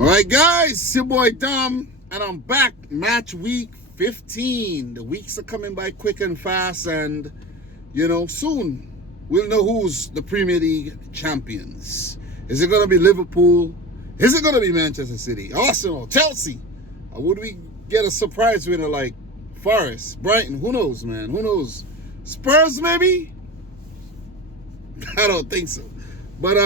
Alright guys, it's your boy Dom, and I'm back. Match week 15. The weeks are coming by quick and fast, and soon we'll know who's the Premier League champions. Is it going to be Liverpool? Is it going to be Manchester City? Arsenal? Chelsea? Or would we get a surprise winner like Forest? Brighton? Who knows, man? Who knows? Spurs maybe? I don't think so. But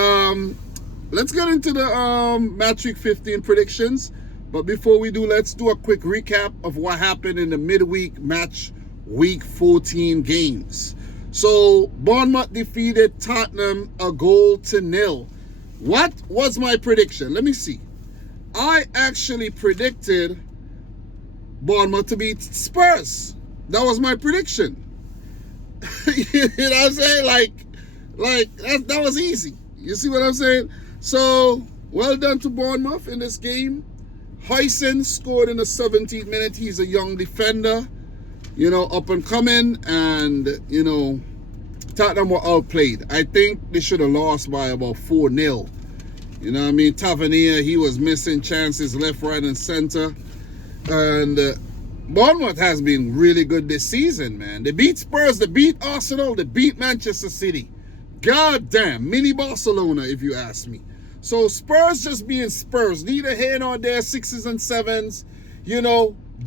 let's get into the match week 15 predictions. But before we do, let's do a quick recap of what happened in the midweek match week 14 games. So Bournemouth defeated Tottenham 1-0. What was my prediction? Let me see. I actually predicted Bournemouth to beat Spurs. That was my prediction. You know what I'm saying? Like that was easy. You see what I'm saying? So, well done to Bournemouth in this game. Huysen scored in the 17th minute. He's a young defender, up and coming. And, Tottenham were outplayed. I think they should have lost by about 4-0. You know what I mean? Tavernier, he was missing chances left, right, and center. And Bournemouth has been really good this season, man. They beat Spurs, they beat Arsenal, they beat Manchester City. God damn, mini Barcelona, if you ask me. So Spurs just being Spurs. Neither here nor there, 6s and 7s.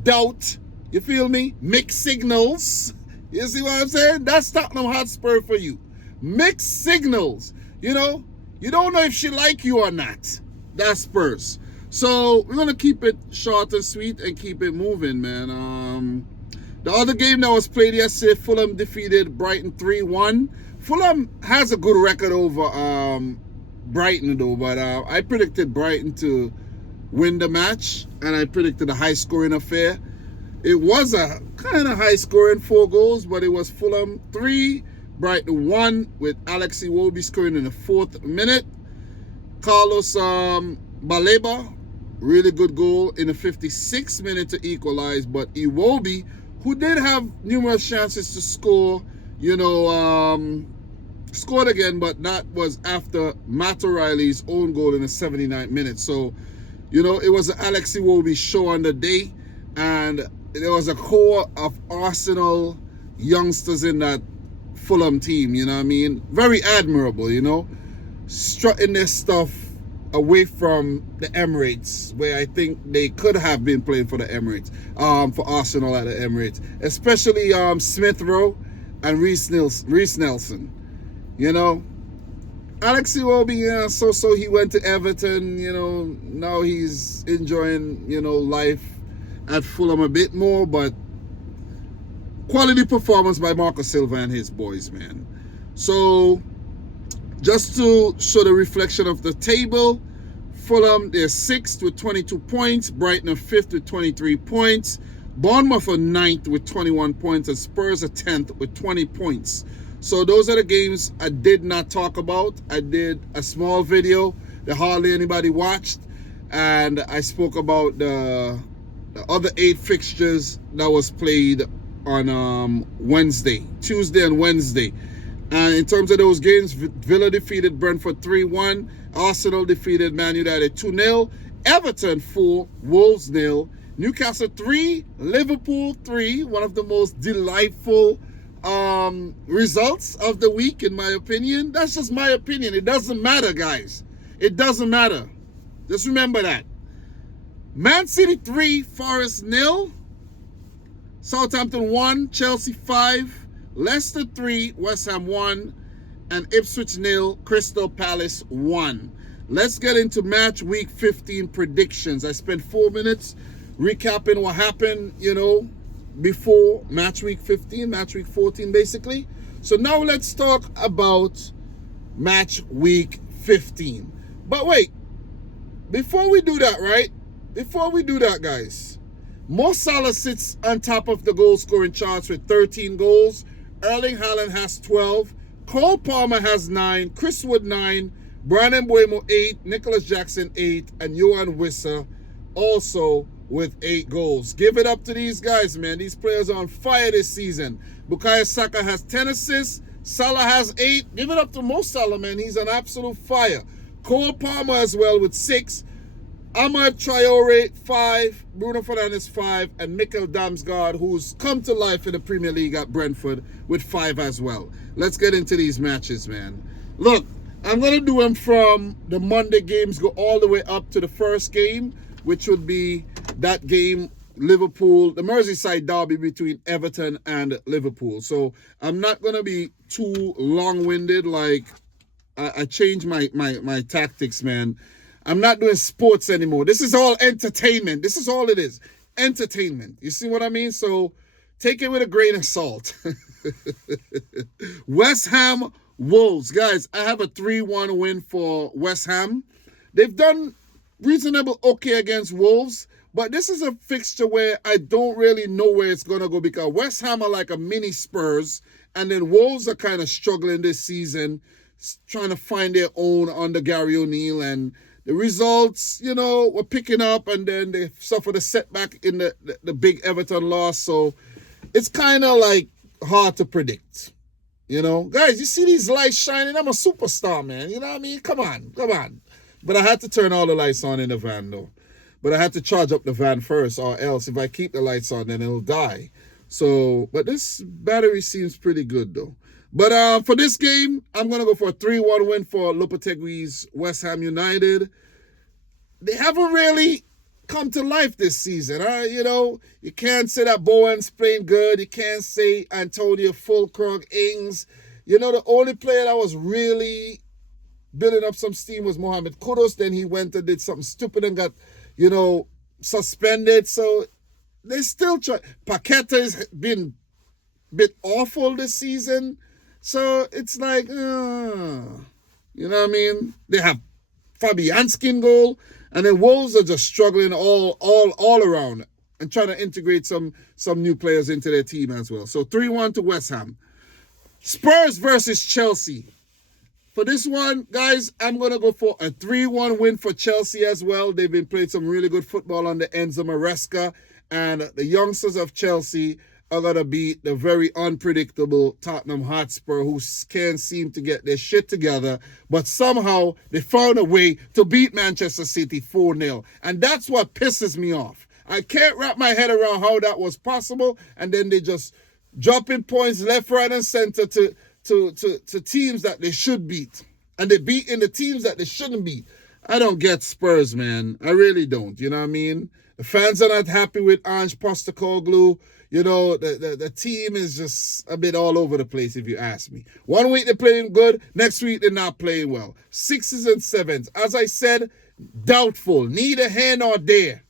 Doubt. You feel me? Mixed signals. You see what I'm saying? That's Tottenham Hotspur for you. Mixed signals. You don't know if she like you or not. That's Spurs. So we're going to keep it short and sweet and keep it moving, man. The other game that was played yesterday, Fulham defeated Brighton 3-1. Fulham has a good record over Brighton, though, but I predicted Brighton to win the match, and I predicted a high-scoring affair. It was a kind of high-scoring 4 goals, but it was Fulham 3, Brighton 1, with Alex Iwobi scoring in the 4th minute. Carlos Baleba, really good goal in the 56th minute to equalize, but Iwobi, who did have numerous chances to score, scored again, but that was after Matt O'Reilly's own goal in the 79th minute. So, it was an Alex Iwobi show on the day, and there was a core of Arsenal youngsters in that Fulham team, you know what I mean? Very admirable, strutting their stuff away from the Emirates, where I think they could have been playing for the Emirates, for Arsenal at the Emirates, especially Smith Rowe and Reece Nelson. Alex Iwobi, so he went to Everton, now he's enjoying, life at Fulham a bit more, but quality performance by Marco Silva and his boys, man. So, just to show the reflection of the table, Fulham, they're 6th with 22 points, Brighton are 5th with 23 points, Bournemouth are 9th with 21 points, and Spurs are 10th with 20 points. So those are the games I did not talk about. I did a small video that hardly anybody watched, and I spoke about the other 8 fixtures that was played on Tuesday and Wednesday. And in terms of those games, Villa defeated Brentford 3-1, Arsenal defeated Man United 2-0, Everton 4, Wolves 0, Newcastle 3, Liverpool 3, one of the most delightful results of the week, in my opinion. That's just my opinion. It doesn't matter, guys. It doesn't matter. Just remember that. Man City 3, Forest 0, Southampton 1, Chelsea 5, Leicester 3, West Ham 1, and Ipswich 0, Crystal Palace 1. Let's get into match week 15 predictions. I spent 4 minutes recapping what happened, before match week 15, match week 14, basically. So now let's talk about match week 15. But wait, before we do that, guys, Mo Salah sits on top of the goal-scoring charts with 13 goals. Erling Haaland has 12. Cole Palmer has 9. Chris Wood 9. Brandon Mbeumo 8. Nicholas Jackson 8. And Johan Wissa also with 8 goals. Give it up to these guys, man. These players are on fire this season. Bukayo Saka has 10 assists. Salah has 8. Give it up to Mo Salah, man. He's an absolute fire. Cole Palmer as well with 6. Ahmad Traore, 5. Bruno Fernandes, 5. And Mikkel Damsgaard, who's come to life in the Premier League at Brentford, with 5 as well. Let's get into these matches, man. Look, I'm going to do them from the Monday games, go all the way up to the first game, which would be that game, Liverpool, the Merseyside derby between Everton and Liverpool. So I'm not going to be too long-winded. Like, I changed my tactics, man. I'm not doing sports anymore. This is all entertainment. This is all it is. Entertainment. You see what I mean? So take it with a grain of salt. West Ham Wolves. Guys, I have a 3-1 win for West Ham. They've done reasonable okay against Wolves, but this is a fixture where I don't really know where it's going to go because West Ham are like a mini Spurs, and then Wolves are kind of struggling this season, trying to find their own under Gary O'Neill, and the results, you know, were picking up, and then they suffered a setback in the big Everton loss, so it's kind of like hard to predict. You know, guys, you see these lights shining? I'm a superstar, man. You know what I mean? Come on. But I had to turn all the lights on in the van, though. But I had to charge up the van first, or else if I keep the lights on, then it'll die. So, but this battery seems pretty good, though. But for this game, I'm going to go for a 3-1 win for Lopetegui's West Ham United. They haven't really come to life this season. You know, you can't say that Bowen's playing good. You can't say Antonio Fulkrug, Ings. You know, the only player that was really building up some steam was Mohamed Kudus. Then he went and did something stupid and got, you know, suspended. So they still try. Paqueta has been a bit awful this season. So it's like, you know what I mean? They have Fabianski in goal. And then Wolves are just struggling all around and trying to integrate some new players into their team as well. So 3-1 to West Ham. Spurs versus Chelsea. For this one, guys, I'm going to go for a 3-1 win for Chelsea as well. They've been playing some really good football under Enzo Maresca. And the youngsters of Chelsea are going to beat the very unpredictable Tottenham Hotspur, who can't seem to get their shit together, but somehow they found a way to beat Manchester City 4-0. And that's what pisses me off. I can't wrap my head around how that was possible, and then they just dropping points left, right, and center to teams that they should beat. And they beat in the teams that they shouldn't beat. I don't get Spurs, man. I really don't. You know what I mean? The fans are not happy with Ange Postecoglou. You know, the team is just a bit all over the place, if you ask me. 1 week they're playing good, next week they're not playing well. 6s and 7s. As I said, doubtful. Neither here nor there.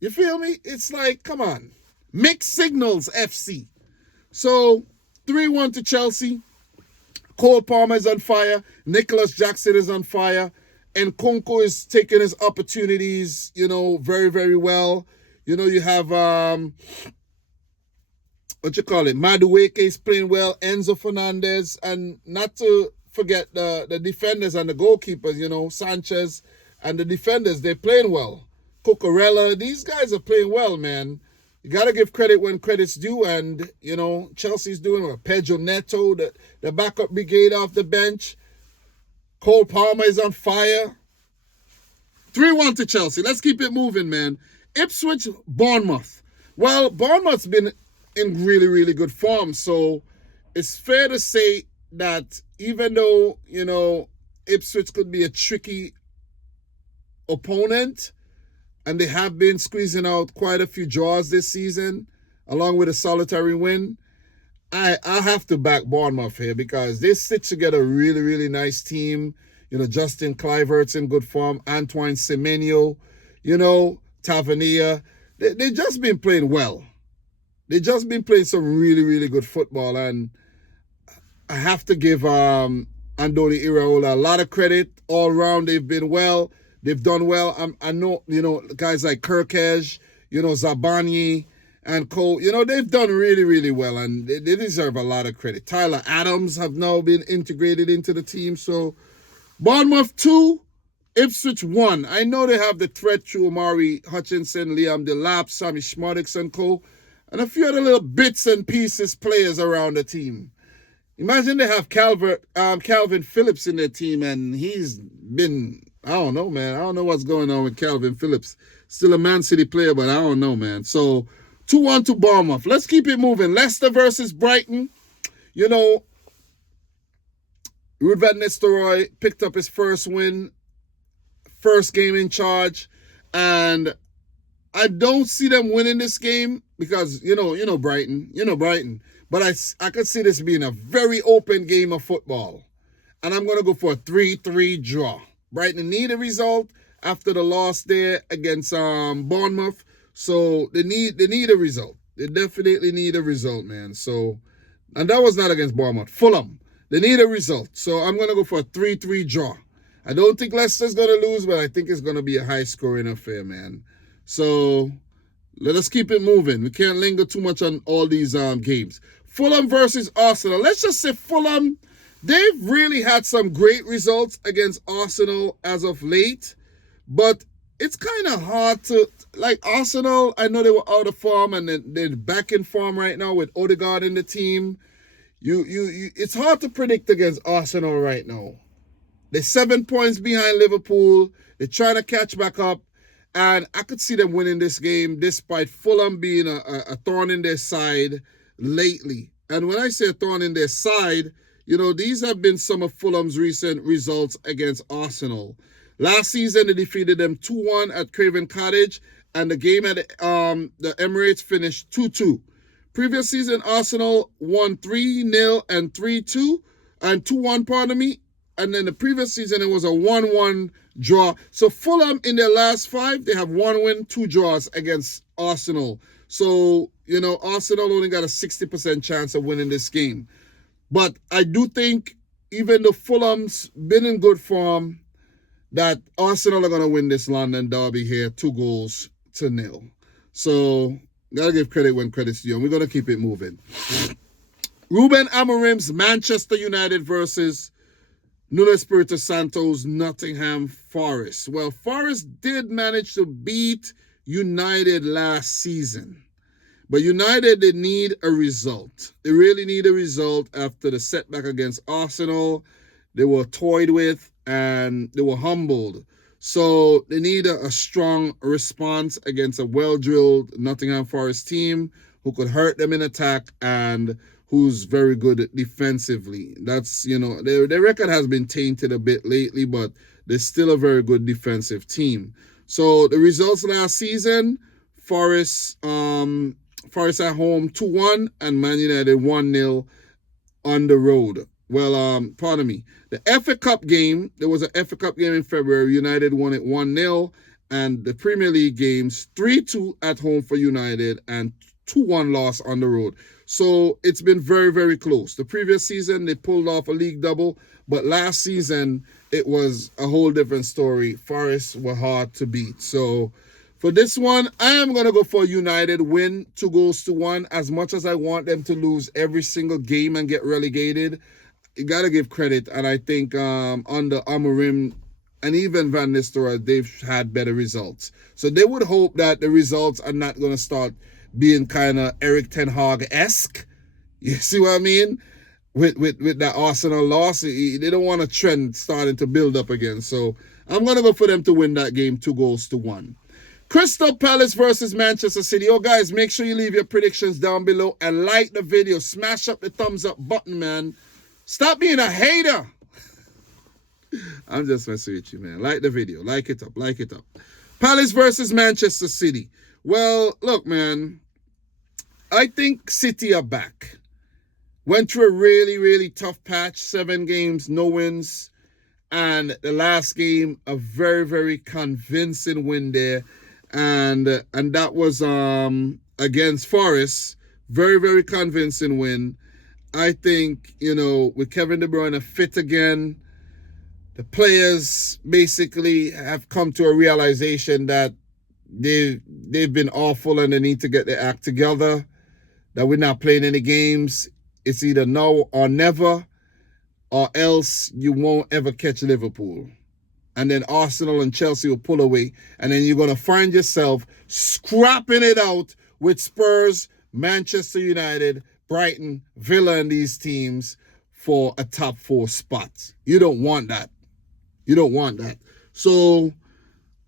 You feel me? It's like, come on. Mixed signals, FC. So, 3-1 to Chelsea. Cole Palmer is on fire. Nicholas Jackson is on fire. And Nkunku is taking his opportunities, you know, very, very well. You know, you have, Madueke is playing well, Enzo Fernandez, and not to forget the defenders and the goalkeepers, you know, Sanchez and the defenders, they're playing well. Cucurella, these guys are playing well, man. You got to give credit when credit's due, and, you know, Chelsea's doing well. Pedro Neto, the backup brigade off the bench. Cole Palmer is on fire. 3-1 to Chelsea. Let's keep it moving, man. Ipswich, Bournemouth. Well, Bournemouth's been in really, really good form. So it's fair to say that even though, you know, Ipswich could be a tricky opponent, and they have been squeezing out quite a few draws this season, along with a solitary win, I have to back Bournemouth here because they stitched together a really, really nice team. You know, Justin Kluivert's in good form. Antoine Semenyo, you know, Tavernier. They've just been playing well. They've just been playing some really, really good football. And I have to give Andoni Iraola a lot of credit. All around, they've been well. They've done well. I know, you know, guys like Kirkesh, you know, Zabani and Cole, you know, they've done really, really well. And they deserve a lot of credit. Tyler Adams have now been integrated into the team. So, Bournemouth 2, Ipswich 1. I know they have the threat through Omari Hutchinson, Liam Delap, Sammy Schmodix and co. And a few other little bits and pieces players around the team. Imagine they have Calvin Phillips in their team, and he's been I don't know, man. I don't know what's going on with Calvin Phillips. Still a Man City player, but I don't know, man. So 2-1 to Bournemouth. Let's keep it moving. Leicester versus Brighton. You know, Ruud van Nistelrooy picked up his first win, first game in charge, and I don't see them winning this game because you know Brighton. But I could see this being a very open game of football, and I'm gonna go for a 3-3 draw. Brighton need a result after the loss there against Bournemouth, so they need a result. They definitely need a result, man. So, and that was not against Bournemouth. Fulham, they need a result. So I'm gonna go for a 3-3 draw. I don't think Leicester's gonna lose, but I think it's gonna be a high-scoring affair, man. So let us keep it moving. We can't linger too much on all these games. Fulham versus Arsenal. Let's just say Fulham, they've really had some great results against Arsenal as of late, but it's kind of hard to, like Arsenal, I know they were out of form and they're back in form right now with Odegaard in the team. It's hard to predict against Arsenal right now. They're 7 points behind Liverpool. They're trying to catch back up. And I could see them winning this game despite Fulham being a thorn in their side lately. And when I say a thorn in their side, these have been some of Fulham's recent results against Arsenal. Last season, they defeated them 2-1 at Craven Cottage, and the game at the Emirates finished 2-2. Previous season, Arsenal won 3-0 and 3-2, and 2-1, pardon me. And then the previous season, it was a 1-1 draw. So Fulham, in their last 5, they have 1 win, 2 draws against Arsenal. So, Arsenal only got a 60% chance of winning this game. But I do think, even though Fulham's been in good form, that Arsenal are going to win this London derby here, 2-0. So, got to give credit when credit's due. And we're going to keep it moving. Ruben Amorim's Manchester United versus Nuno Espirito Santo's Nottingham Forest. Well, Forest did manage to beat United last season. But United, they need a result. They really need a result after the setback against Arsenal. They were toyed with and they were humbled. So they need a strong response against a well-drilled Nottingham Forest team who could hurt them in attack and who's very good defensively. That's, their record has been tainted a bit lately, but they're still a very good defensive team. So the results last season, Forest at home 2-1 and Man United 1-0 on the road. Well, pardon me. The FA Cup game, there was an FA Cup game in February. United won it 1-0. And the Premier League games, 3-2 at home for United and 2-1 loss on the road. So it's been very, very close. The previous season, they pulled off a league double. But last season, it was a whole different story. Forest were hard to beat. So for this one, I am going to go for United win 2-1. As much as I want them to lose every single game and get relegated, you got to give credit. And I think under Amorim and even Van Nistelrooy, they've had better results. So they would hope that the results are not going to start being kind of Eric Ten Hag-esque. You see what I mean? With that Arsenal loss, they don't want a trend starting to build up again. So I'm going to go for them to win that game 2-1. Crystal Palace versus Manchester City. Oh, guys, make sure you leave your predictions down below and like the video. Smash up the thumbs up button, man. Stop being a hater. I'm just messing with you, man. Like the video. Like it up. Palace versus Manchester City. Well, look, man. I think City are back. Went through a really, really tough patch. 7 games, no wins. And the last game, a very, very convincing win there. And that was against Forest. Very, very convincing win. I think, with Kevin De Bruyne fit again, the players basically have come to a realization that they've been awful and they need to get their act together, that we're not playing any games. It's either now or never, or else you won't ever catch Liverpool. And then Arsenal and Chelsea will pull away. And then you're going to find yourself scrapping it out with Spurs, Manchester United, Brighton, Villa, and these teams for a top 4 spot. You don't want that. So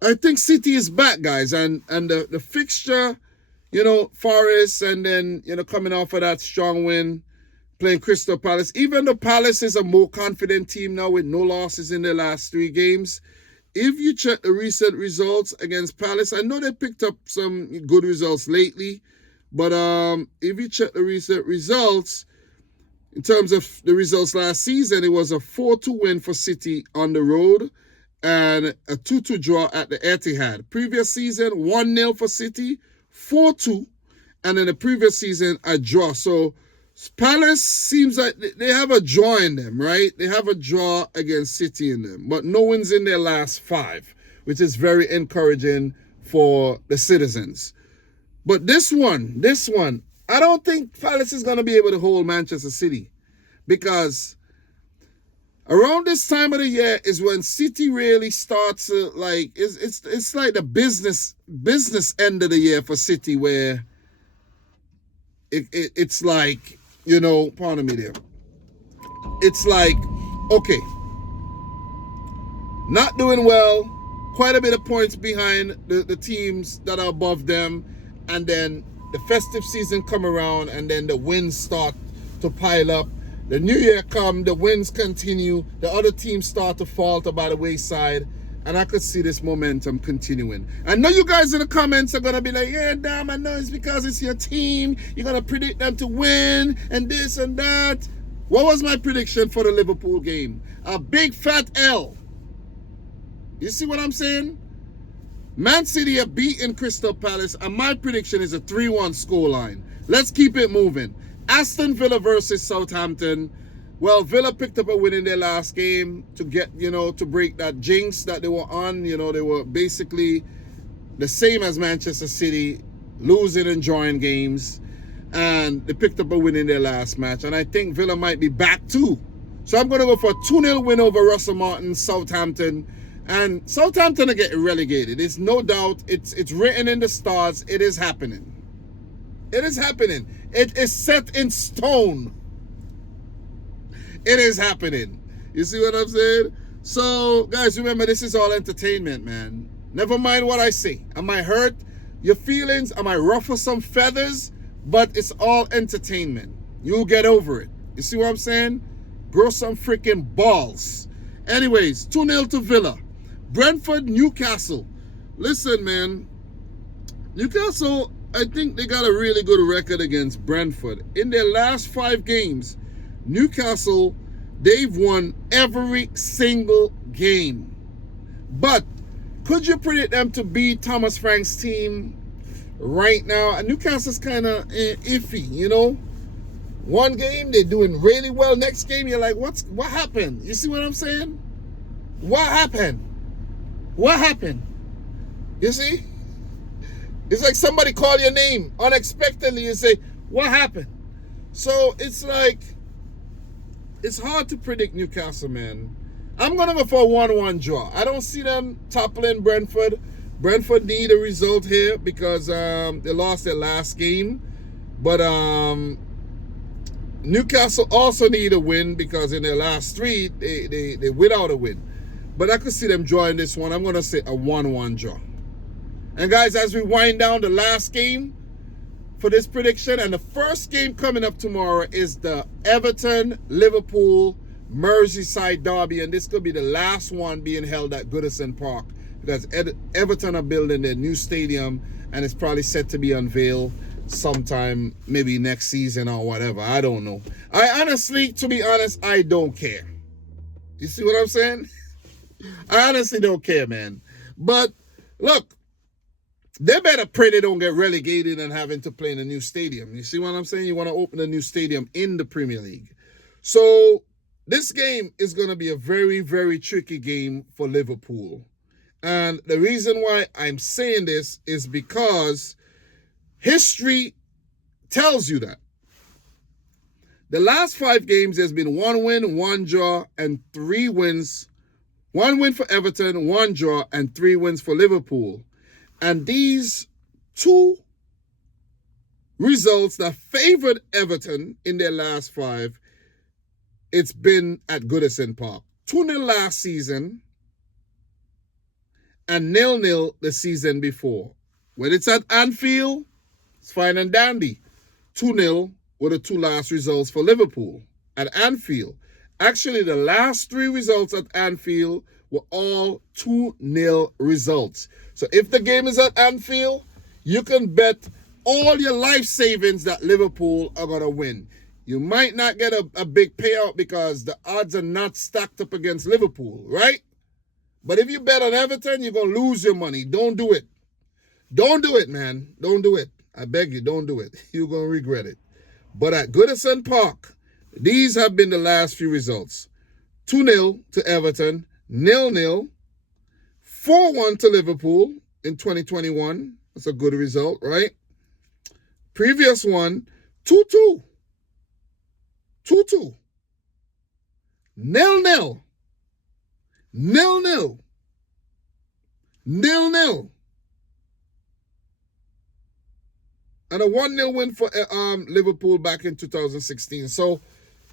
I think City is back, guys, and the fixture, Forest, and then coming off of that strong win, playing Crystal Palace. Even though Palace is a more confident team now with no losses in their last 3 games, if you check the recent results against Palace, I know they picked up some good results lately, but if you check the recent results, in terms of the results last season, it was a 4-2 win for City on the road and a 2-2 draw at the Etihad. Previous season, 1-0 for City, 4-2, and then the previous season, a draw. So Palace seems like they have a draw in them, right? They have a draw against City in them, but no wins in their last 5, which is very encouraging for the citizens. But this one, I don't think Palace is going to be able to hold Manchester City, because around this time of the year is when City really starts like it's like the business end of the year for City, where it's like, pardon me there. It's like, okay, not doing well, quite a bit of points behind the teams that are above them, and then the festive season come around, and then the wins start to pile up. The new year come, the wins continue, the other teams start to falter by the wayside, and I could see this momentum continuing. I know you guys in the comments are going to be like, yeah, damn, I know it's because it's your team. You're going to predict them to win and this and that. What was my prediction for the Liverpool game? A big fat L. You see what I'm saying? Man City are beating Crystal Palace, and my prediction is a 3-1 scoreline. Let's keep it moving. Aston Villa versus Southampton. Well, Villa picked up a win in their last game to get, to break that jinx that they were on. They were basically the same as Manchester City, losing and drawing games. And they picked up a win in their last match. And I think Villa might be back too. So I'm going to go for a 2-0 win over Russell Martin's Southampton. And Southampton are getting relegated. It's no doubt. It's written in the stars. It is happening. It is happening. It is set in stone. It is happening. You see what I'm saying? So, guys, remember, this is all entertainment, man. Never mind what I say. I might hurt your feelings. I might ruffle some feathers. But it's all entertainment. You'll get over it. You see what I'm saying? Grow some freaking balls. Anyways, 2-0 to Villa. Brentford, Newcastle. Listen, man. Newcastle, I think they got a really good record against Brentford. In their last 5 games, Newcastle, they've won every single game. But could you predict them to beat Thomas Frank's team right now? And Newcastle's kind of iffy, One game, they're doing really well. Next game, you're like, what happened? You see what I'm saying? What happened? What happened? You see? It's like somebody call your name unexpectedly and say, what happened? So it's like, it's hard to predict Newcastle, man. I'm going to go for a 1-1 draw. I don't see them toppling Brentford. Brentford need a result here because they lost their last game. But Newcastle also need a win because in their last 3, they without a win. But I could see them drawing this one. I'm going to say a 1-1 draw. And guys, as we wind down the last game for this prediction, and the first game coming up tomorrow is the Everton, Liverpool, Merseyside derby. And this could be the last one being held at Goodison Park because Everton are building their new stadium and it's probably set to be unveiled sometime maybe next season or whatever. I don't know. I honestly, to be honest, I don't care. You see what I'm saying? I honestly don't care, man. But look, they better pray they don't get relegated and having to play in a new stadium. You see what I'm saying? You want to open a new stadium in the Premier League. So this game is going to be a very, very tricky game for Liverpool. And the reason why I'm saying this is because history tells you that. The last 5 games, there's been 1 win, 1 draw, and 3 wins. 1 win for Everton, 1 draw, and 3 wins for Liverpool. And these 2 results that favored Everton in their last 5, it's been at Goodison Park. 2-0 last season, and 0-0 the season before. When it's at Anfield, it's fine and dandy. 2-0 were the two last results for Liverpool at Anfield. Actually, the last three results at Anfield were all 2-0 results. So if the game is at Anfield, you can bet all your life savings that Liverpool are going to win. You might not get a big payout because the odds are not stacked up against Liverpool, right? But if you bet on Everton, you're going to lose your money. Don't do it. Don't do it, man. Don't do it. I beg you, don't do it. You're going to regret it. But at Goodison Park, these have been the last few results. 2-0 to Everton, 0-0, 4-1 to Liverpool in 2021. That's a good result, right? Previous one, 2-2. 2-2. 0-0. 0-0. 0-0. And a 1-0 win for Liverpool back in 2016. So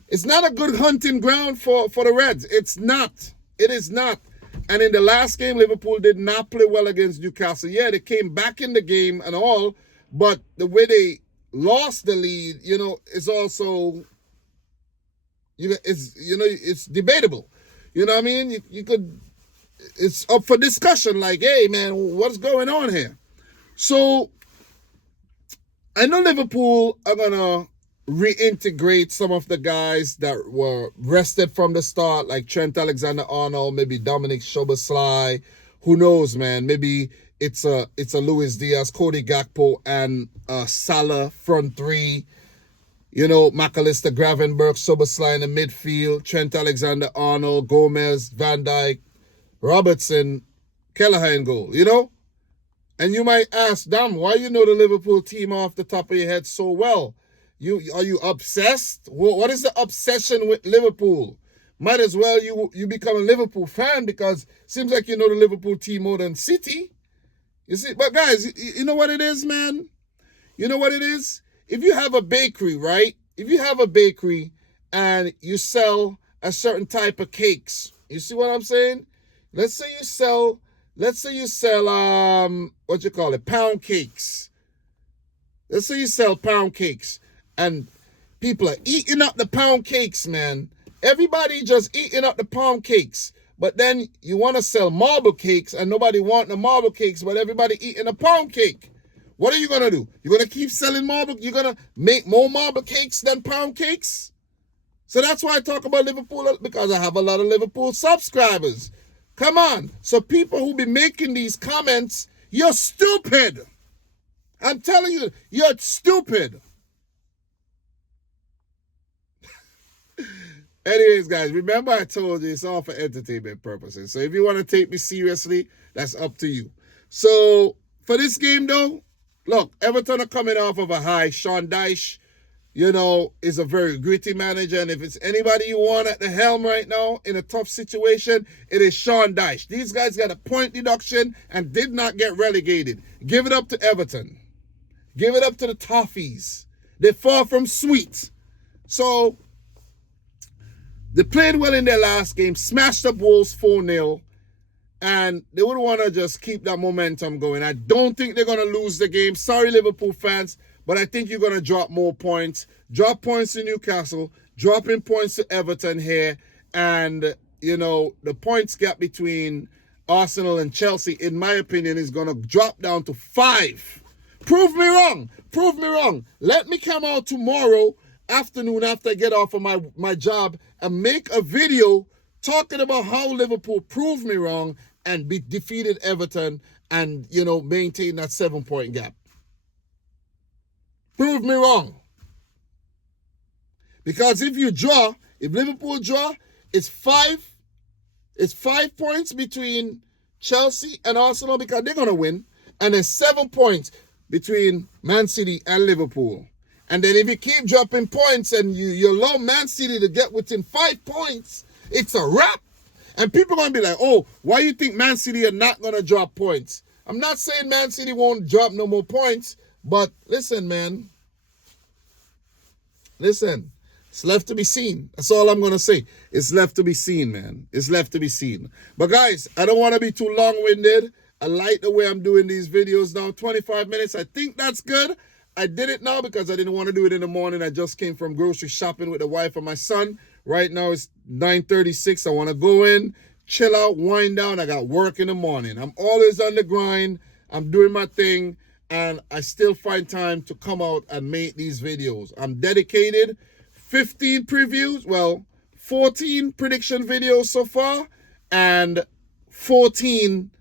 it's not a good hunting ground for the Reds. It's not. It is not. And in the last game, Liverpool did not play well against Newcastle. Yeah, they came back in the game and all, but the way they lost the lead, is also, it's debatable. You know what I mean? It's up for discussion. Like, hey, man, what's going on here? So I know Liverpool are going to reintegrate some of the guys that were rested from the start, like Trent Alexander-Arnold, maybe Dominic Szoboszlai. Who knows, man? Maybe it's a Luis Diaz, Cody Gakpo, and Salah front three. McAllister, Gravenberch, Szoboszlai in the midfield, Trent Alexander-Arnold, Gomez, Van Dijk, Robertson, Kelleher in goal, And you might ask, Dom, why you know the Liverpool team off the top of your head so well? Are you obsessed? What is the obsession with Liverpool? Might as well you become a Liverpool fan because it seems like you know the Liverpool team more than City. You see, but guys, you know what it is, man? You know what it is? If you have a bakery, right? If you have a bakery and you sell a certain type of cakes, you see what I'm saying? Let's say you sell pound cakes. Let's say you sell pound cakes and people are eating up the pound cakes, man. Everybody just eating up the pound cakes. But then you want to sell marble cakes and nobody want the marble cakes, but everybody eating a pound cake. What are you going to do? You're going to keep selling marble? You're going to make more marble cakes than pound cakes? So that's why I talk about Liverpool, because I have a lot of Liverpool subscribers. Come on. So people who be making these comments, you're stupid. I'm telling you, you're stupid. Anyways, guys, remember I told you it's all for entertainment purposes. So if you want to take me seriously, that's up to you. So for this game, though, look, Everton are coming off of a high. Sean Dyche, is a very gritty manager. And if it's anybody you want at the helm right now in a tough situation, it is Sean Dyche. These guys got a point deduction and did not get relegated. Give it up to Everton. Give it up to the Toffees. They're far from sweet. So they played well in their last game, smashed up Wolves 4-0. And they would want to just keep that momentum going. I don't think they're going to lose the game. Sorry, Liverpool fans, but I think you're going to drop more points. Drop points to Newcastle, dropping points to Everton here. And, the points gap between Arsenal and Chelsea, in my opinion, is going to drop down to 5. Prove me wrong. Prove me wrong. Let me come out tomorrow afternoon after I get off of my job and make a video talking about how Liverpool proved me wrong and defeated Everton and, maintain that 7-point gap. Prove me wrong. Because if Liverpool draw, it's 5 points between Chelsea and Arsenal because they're going to win. And there's 7 points between Man City and Liverpool. And then if you keep dropping points and you allow Man City to get within 5 points, it's a wrap. And people are going to be like, oh, why you think Man City are not going to drop points? I'm not saying Man City won't drop no more points, but listen, man. Listen, it's left to be seen. That's all I'm going to say. It's left to be seen, man. It's left to be seen. But guys, I don't want to be too long-winded. I like the way I'm doing these videos now. 25 minutes. I think that's good. I did it now because I didn't want to do it in the morning. I just came from grocery shopping with the wife and my son. Right now it's 9:36. I want to go in, chill out, wind down. I got work in the morning. I'm always on the grind. I'm doing my thing. And I still find time to come out and make these videos. I'm dedicated. 15 previews. Well, 14 prediction videos so far. And 15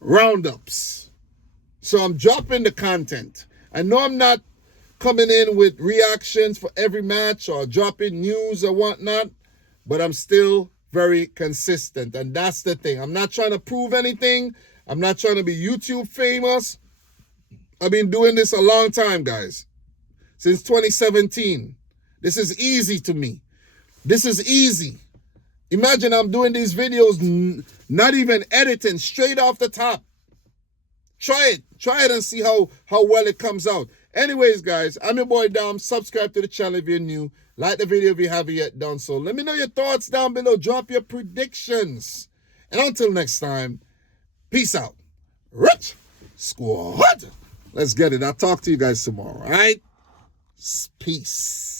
roundups. So I'm dropping the content. I know I'm not coming in with reactions for every match or dropping news or whatnot, but I'm still very consistent. And that's the thing. I'm not trying to prove anything. I'm not trying to be YouTube famous. I've been doing this a long time, guys. Since 2017. This is easy to me. This is easy. Imagine I'm doing these videos, not even editing, straight off the top. Try it and see how well it comes out. Anyways, guys, I'm your boy Dom. Subscribe to the channel if you're new. Like the video if you haven't yet done so. Let me know your thoughts down below. Drop your predictions. And until next time, peace out. Rich Squad. Let's get it. I'll talk to you guys tomorrow, all right? Peace.